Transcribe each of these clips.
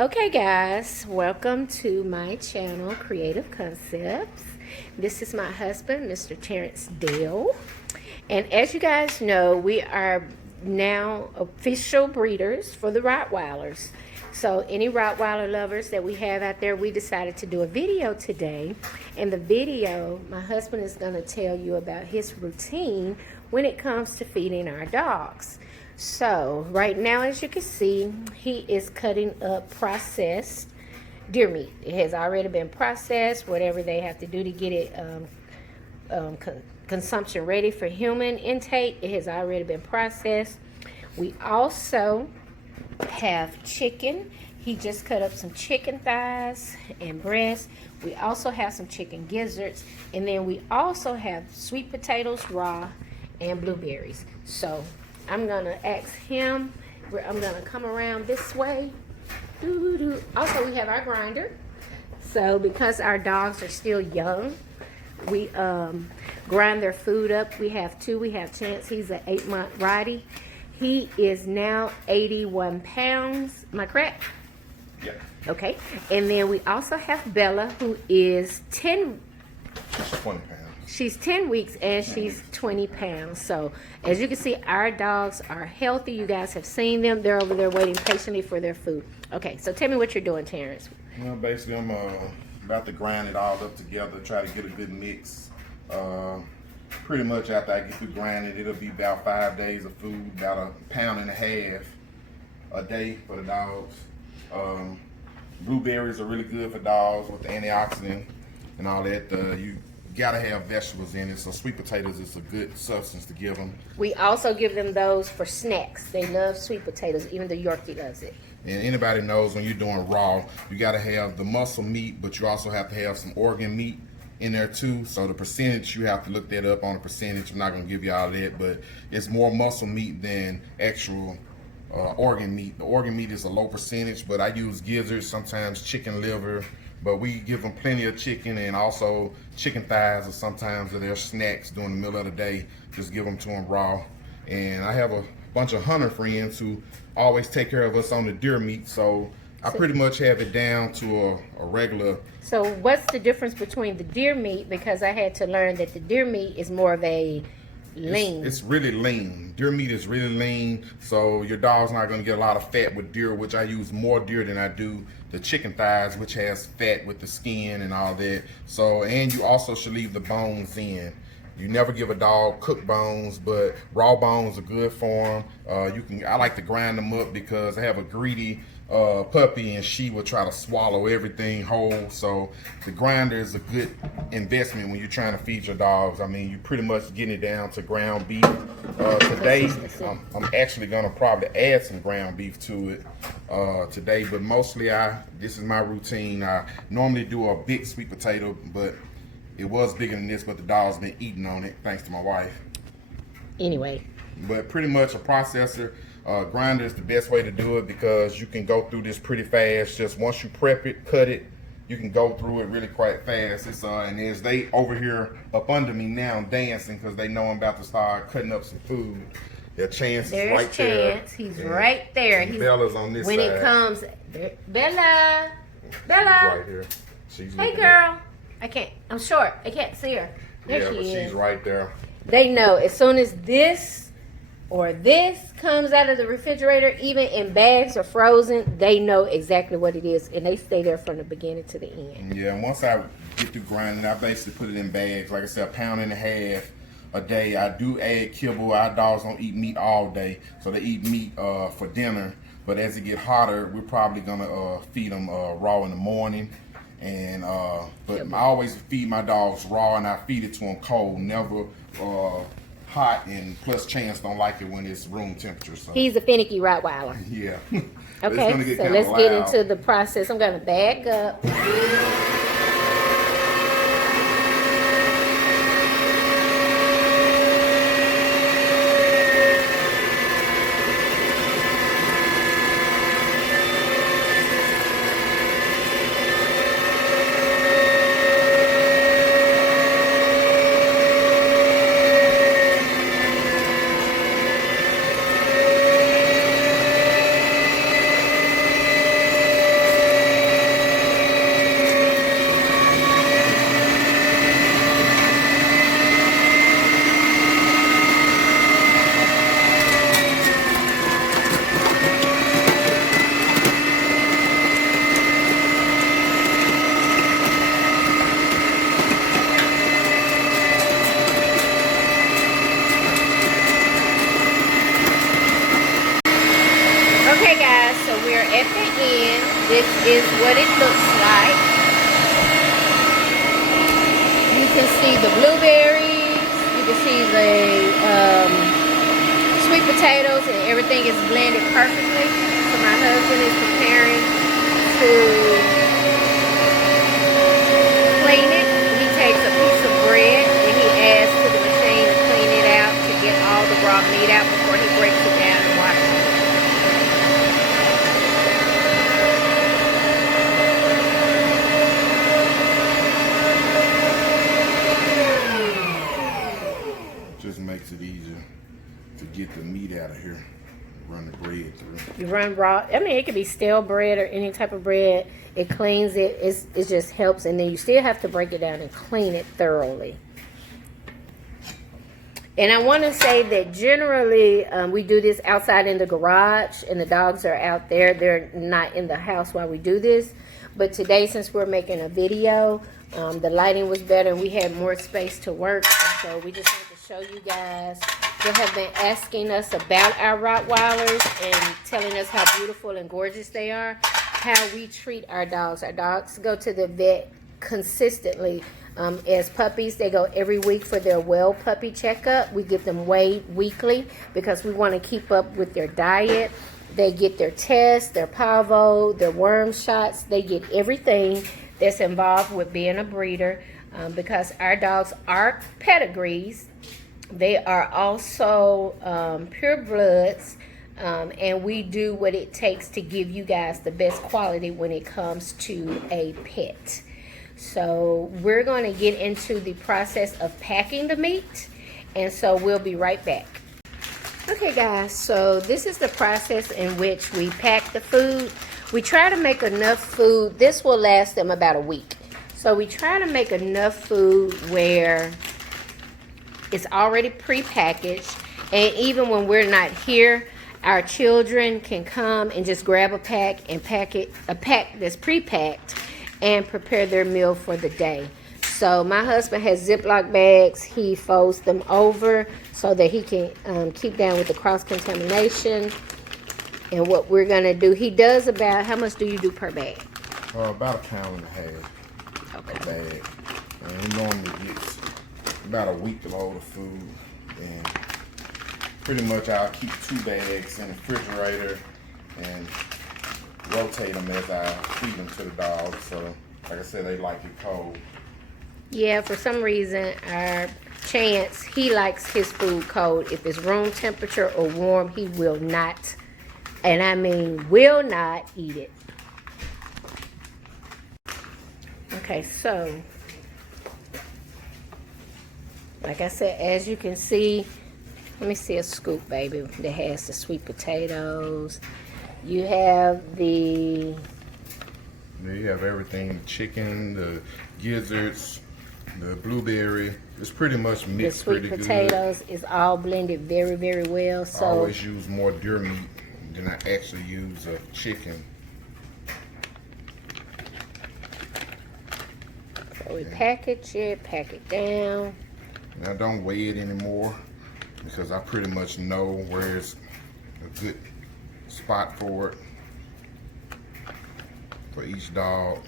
Okay, guys, welcome to my channel, Creative Concepts. This is my husband, Mr. Terrence Dale. And as you guys know, we are now official breeders for the Rottweilers. So any Rottweiler lovers that we have out there, we decided to do a video today. In the video, my husband is going to tell you about his routine when it comes to feeding our dogs. So right now, as you can see, he is cutting up processed deer meat. It has already been processed, whatever they have to do to get it consumption ready for human intake. It has already been processed. We also have chicken. He just cut up some chicken thighs and breasts. We also have some chicken gizzards. And then we also have sweet potatoes raw and blueberries. So I'm gonna ask him, I'm gonna come around this way. Also, we have our grinder. So because our dogs are still young, we grind their food up. We have two. We have Chance, he's an 8-month righty. He is now 81 pounds. Am I correct? Yeah. Okay. And then we also have Bella, who is 10. She's 20 pounds. She's 10 weeks and she's 20 pounds. So as you can see, our dogs are healthy. You guys have seen them. They're over there waiting patiently for their food. Okay, so tell me what you're doing, Terrence. Well, basically, I'm about to grind it all up together, try to get a good mix. Pretty much after I get through grinding, it'll be about 5 days of food, about 1.5 pounds a day for the dogs. Blueberries are really good for dogs with the antioxidant and all that. You gotta have vegetables in it, so sweet potatoes is a good substance to give them. We also give them those for snacks. They love sweet potatoes. Even the Yorkie loves it. And anybody knows when you're doing raw, you gotta have the muscle meat, but you also have to have some organ meat in there too. So the percentage, you have to look that up on the percentage. I'm not gonna give you all that, but it's more muscle meat than actual organ meat. The organ meat is a low percentage, but I use gizzards, sometimes chicken liver, but we give them plenty of chicken and also chicken thighs or sometimes of their snacks during the middle of the day. Just give them to them raw. And I have a bunch of hunter friends who always take care of us on the deer meat, so I pretty much have it down to a regular. So what's the difference between the deer meat? Because I had to learn that the deer meat is more of a lean. It's really lean. Deer meat is really lean, so your dog's not going to get a lot of fat with deer, which I use more deer than I do the chicken thighs, which has fat with the skin and all that. So, and you also should leave the bones in. You never give a dog cooked bones, but raw bones are good for them. I like to grind them up because I have a greedy puppy and she will try to swallow everything whole. So the grinder is a good investment when you're trying to feed your dogs. I mean, you pretty much getting it down to ground beef. Today, I'm actually gonna probably add some ground beef to it today, but mostly this is my routine. I normally do a big sweet potato, but it was bigger than this, but the dog's been eating on it, thanks to my wife. Anyway. But pretty much a processor, grinder is the best way to do it because you can go through this pretty fast. Just once you prep it, cut it, you can go through it really quite fast. It's and as they over here up under me now dancing because they know I'm about to start cutting up some food. Their Chance is right there. Chance. He's right there. Bella's on this side. When it comes, Bella. She's right here. Hey, girl. I can't. I'm short. I can't see her. There she is. She's right there. They know as soon as this or this comes out of the refrigerator, even in bags or frozen, they know exactly what it is, and they stay there from the beginning to the end. Yeah, and once I get through grinding, I basically put it in bags. Like I said, 1.5 pounds a day. I do add kibble. Our dogs don't eat meat all day, so they eat meat for dinner. But as it get hotter, we're probably gonna feed them raw in the morning. And but I always feed my dogs raw, and I feed it to them cold, never hot. And plus, Chance don't like it when it's room temperature. So he's a finicky Rottweiler. Yeah. Okay, so let's get into the process. I'm gonna back up. this is what it looks like. You can see the blueberries, you can see the sweet potatoes, and everything is blended perfectly. So my husband is preparing to clean it. He takes a piece of bread and he adds to the machine to clean it out to get all the raw meat out before he breaks it down and washes it. Just makes it easier to get the meat out of here. Run the bread through. You run raw. I mean, it could be stale bread or any type of bread. It cleans it. It just helps, and then you still have to break it down and clean it thoroughly. And I want to say that generally we do this outside in the garage, and the dogs are out there. They're not in the house while we do this. But today, since we're making a video, the lighting was better and we had more space to work. And so we just wanted to show you guys. They have been asking us about our Rottweilers and telling us how beautiful and gorgeous they are, how we treat our dogs. Our dogs go to the vet consistently. As puppies, they go every week for their well puppy checkup. We give them weighed weekly because we want to keep up with their diet. They get their tests, their parvo, their worm shots. They get everything that's involved with being a breeder because our dogs are pedigrees. They are also pure bloods, and we do what it takes to give you guys the best quality when it comes to a pet. So we're going to get into the process of packing the meat, and so we'll be right back. Okay guys, so this is the process in which we pack the food. We try to make enough food. This will last them about a week. So we try to make enough food where it's already pre-packaged, and even when we're not here, our children can come and just grab a pack and pack it, a pack that's pre-packed, and prepare their meal for the day. So my husband has Ziploc bags. He folds them over so that he can keep down with the cross-contamination. And what we're going to do, he does about, how much do you do per bag? About 1.5 pounds a bag. And he normally gets about a week load of food. And pretty much I'll keep 2 bags in the refrigerator and rotate them as I feed them to the dogs. So, like I said, they like it cold. Yeah, for some reason, our Chance, he likes his food cold. If it's room temperature or warm, he will not, and I mean will not eat it. Okay, so, like I said, as you can see, let me see a scoop, baby, that has the sweet potatoes. You have the... You have everything, the chicken, the gizzards, the blueberry. It's pretty much mixed pretty good. The sweet potatoes is all blended very, very well. So I always use more deer meat than I actually use chicken. So we package it, pack it down. And I don't weigh it anymore because I pretty much know where's a good spot for it for each dog.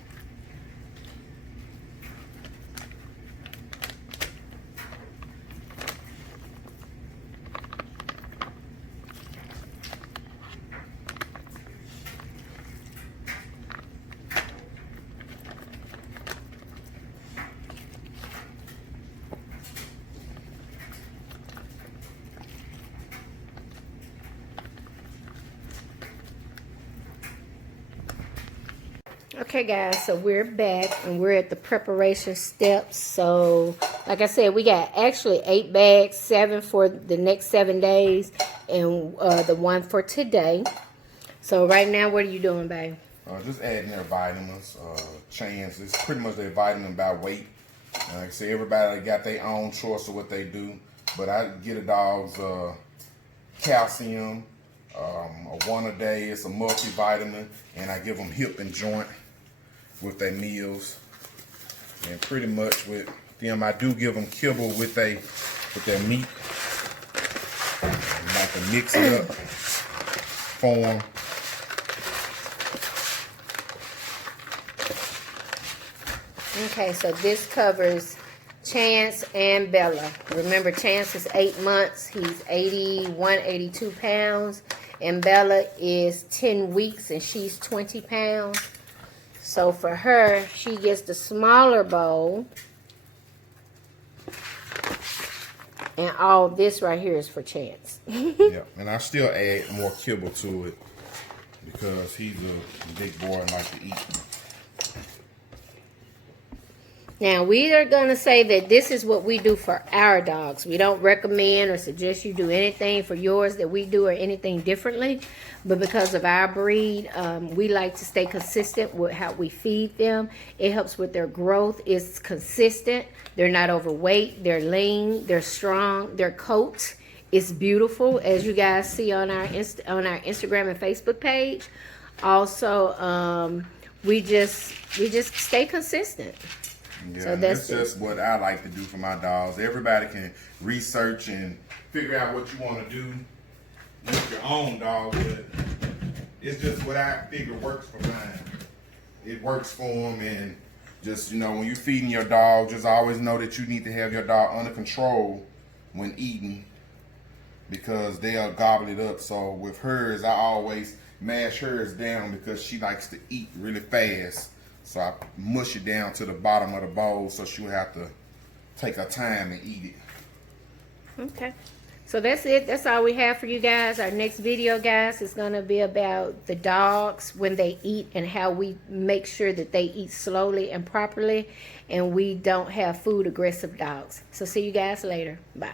Okay guys, so we're back and we're at the preparation steps. So like I said, we got actually 8 bags, 7 for the next 7 days, and the 1 for today. So right now, what are you doing, babe? Just adding their vitamins, Chance. It's pretty much their vitamin by weight. Like I say, everybody got their own choice of what they do, but I get a dog's calcium, a 1 a day. It's a multivitamin, and I give them hip and joint with their meals. And pretty much with them, I do give them kibble with their meat. I like to mix it up for them. Okay, so this covers Chance and Bella. Remember, Chance is 8 months. He's 81, 82 pounds. And Bella is 10 weeks and she's 20 pounds. So for her, she gets the smaller bowl. And all this right here is for Chance. Yeah, and I still add more kibble to it because he's a big boy and like to eat. Now, we are going to say that this is what we do for our dogs. We don't recommend or suggest you do anything for yours that we do or anything differently. But because of our breed, we like to stay consistent with how we feed them. It helps with their growth. It's consistent. They're not overweight. They're lean. They're strong. Their coat is beautiful, as you guys see on our Instagram and Facebook page. Also, we just stay consistent. Yeah, So that's just what I like to do for my dogs. Everybody can research and figure out what you want to do with your own dog, but it's just what I figure works for mine. It works for them, and just, when you're feeding your dog, just always know that you need to have your dog under control when eating because they'll gobble it up. So with hers, I always mash hers down because she likes to eat really fast. So I mush it down to the bottom of the bowl so she'll have to take her time and eat it. Okay. So that's it. That's all we have for you guys. Our next video, guys, is going to be about the dogs when they eat and how we make sure that they eat slowly and properly and we don't have food aggressive dogs. So see you guys later. Bye.